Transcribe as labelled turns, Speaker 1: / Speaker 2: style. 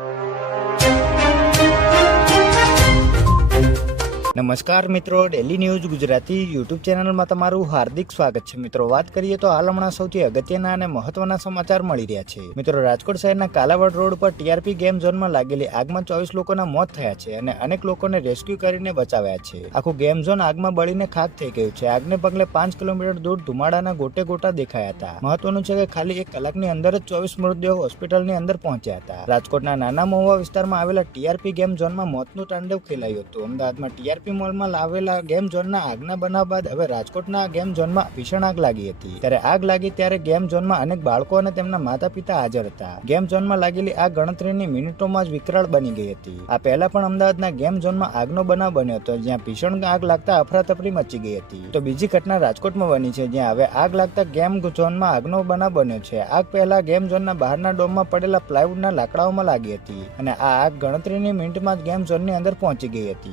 Speaker 1: you. નમસ્કાર મિત્રો daily news Gujarati YouTube ચેનલમાં તમારું હાર્દિક સ્વાગત છે. મિત્રો, વાત કરીએ તો હાલ હમણાં સૌથી અગત્યના અને મહત્વના સમાચાર મળી રહ્યા છે. મિત્રો, રાજકોટ શહેરના કાલાવડ રોડ પર ટીઆરપી ગેમ ઝોનમાં લાગેલી આગમાં ચોવીસ લોકોના મોત થયા છે અને અનેક લોકોને રેસ્ક્યુ કરીને બચાવ્યા છે. આખું ગેમ ઝોન આગમાં બળીને ખાક થઈ ગયું છે. આગને પગલે પાંચ કિલોમીટર દૂર ધુમાડાના ગોટે ગોટા દેખાયા હતા. મહત્વનું છે કે ખાલી એક કલાકની અંદર જ ચોવીસ મૃતદેહો હોસ્પિટલની અંદર પહોંચ્યા હતા. રાજકોટના નાના મહુવા વિસ્તારમાં આવેલા ટીઆરપી ગેમ ઝોનમાં મોતનું તાંડવ ખેલાયું હતું. અમદાવાદમાં ટીઆરપી મોલમાં લાવેલા ગેમ ઝોનના આગના બનાવ બાદ હવે રાજકોટના ગેમ ઝોનમાં ભીષણ આગ લાગી હતી. ત્યારે આગ લાગી ત્યારે ગેમ ઝોનમાં અનેક બાળકો અને તેમના માતા પિતા હાજર હતા. ગેમ ઝોનમાં લાગેલી આ ગણતરીની મિનિટોમાં જ વિકરાળ બની ગઈ હતી. આ પહેલા પણ અમદાવાદના ગેમ ઝોનમાં આગનો બનાવ બન્યો હતો, જ્યાં ભીષણ આગ લાગતા અફરાતફરી મચી ગઈ હતી. તો બીજી ઘટના રાજકોટમાં બની છે, જ્યાં હવે આગ લાગતા ગેમ ઝોનમાં આગનો બનાવ બન્યો છે. આગ પહેલા ગેમ ઝોનના બહારના ડોમમાં પડેલા પ્લાયવુડના લાકડાઓમાં લાગી હતી અને આ આગ ગણતરીની મિનિટમાં જ ગેમ ઝોનની અંદર પહોંચી ગઈ હતી.